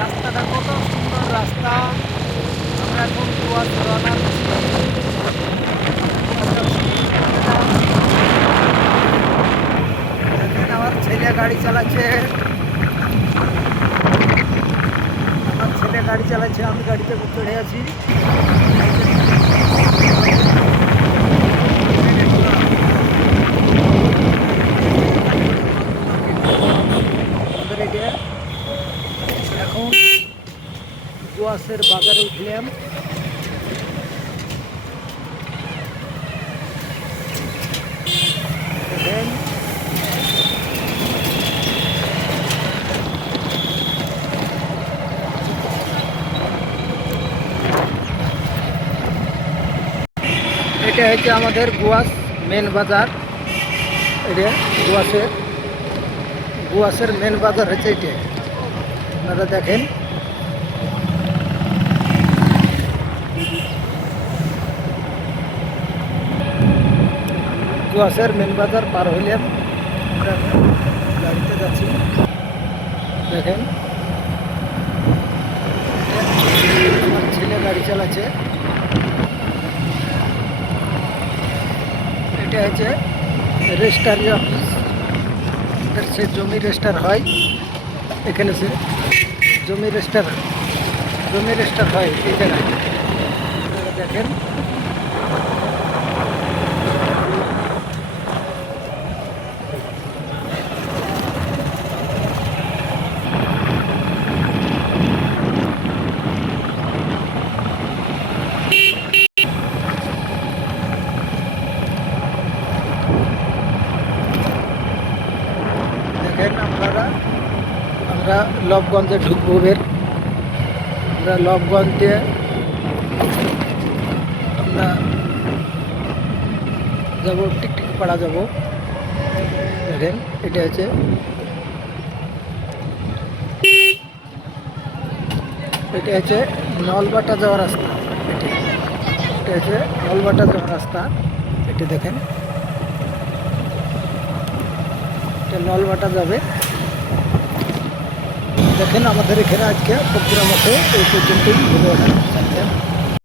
রাস্তাটা কত সুন্দর রাস্তা। আমরা এখন কুয়া রওনা আমার ছেলে গাড়ি চালাচ্ছে। ছেলে গাড়ি চালাচ্ছে, আমি গাড়িতে চড়ে আছি। গোয়াসের বাজারে উঠলাম দেখেন এটা হচ্ছে আমাদের গোয়াস মেন বাজার। এটা গোয়াসের গোয়াসের মেন বাজার হচ্ছে এটা। আপনারা দেখেন। গোয়াসের মেন বাজার পার হইলে গাড়িতে যাচ্ছি। দেখেন। আমার ছেলে গাড়ি চালাচ্ছে। এটা হচ্ছে রেজিস্টারি অফিস। সে জমি রেজিস্টার হয়। এখানে সে জমি রেজিস্টার জমি রেজিস্টার হয় এই জায়গায়। দেখেন। আমরা লবগঞ্জে ঢুকবো বের আমরা লবগঞ্জ দিয়ে আমরা যাব, টিকটিক পাড়া যাব। দেখেন, এটা হচ্ছে এটা হচ্ছে নলবাটা যাওয়ার রাস্তা। এটি হচ্ছে নলবাটা যাওয়ার রাস্তা। এটি দেখেন। এটা নলবাটা যাবে। দেখেন আমাদের এখানে আজকে প্রোগ্রাম আছে এই পর্যন্তই। ভিডিওটা